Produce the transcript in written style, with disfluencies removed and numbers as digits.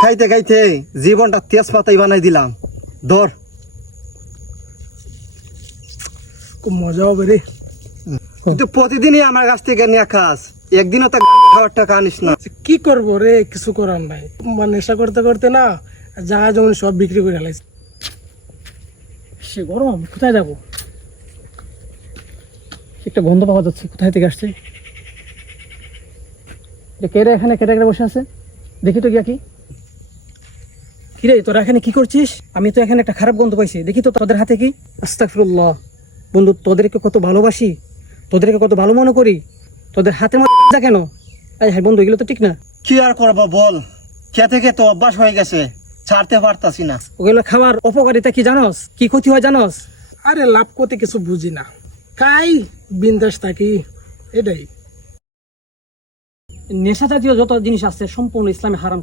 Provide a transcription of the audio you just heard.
খাইতে খাইতে জীবনটা তেজপাতাই বানাই দিলাম। ধর, খুব মজা হবে রে। তুই প্রতিদিনই আমার কাছ থেকে নিয়ে খাস, একদিনও তো খাওয়ার টাকা আনিস না। কি করবো রে, কিছু করার নাই। মানে নেশা করতে করতে না জায়গা জমি সব বিক্রি করে ফেলাইছে। সে গরম, কোথায় যাবো? একটা গন্ধ পাওয়া যাচ্ছে, কোথায় থেকে আসছে? কেটে এখানে কেটে কেটে বসে আছে, দেখি তো গিয়া কি। কিরে, তোরা এখানে কি করছিস? আমি তো এখানে একটা খারাপ গন্ধ পাইছি, দেখি তো তোদের হাতে কি। আস্তাগফিরুল্লাহ বন্ধু, তোদেরকে কত ভালোবাসি, তোদেরকে কত ভালো মনে করি, তোদের হাতের মধ্যে কেন? হ্যাঁ বন্ধু, এগুলো তো ঠিক না। কি আর করবো বল, খেতে খেতে অভ্যাস হয়ে গেছে, ছাড়তে পারতাছি না। ওগুলো খাবার অপকারিতা কি জানোস? কি ক্ষতি হয় জানোস? আরে লাভ করতে কিছু বুঝি না, খাই বিন্দাস থাকি, এটাই। নেশা জাতীয় যত জিনিস আছে সম্পূর্ণ ইসলামে হারাম।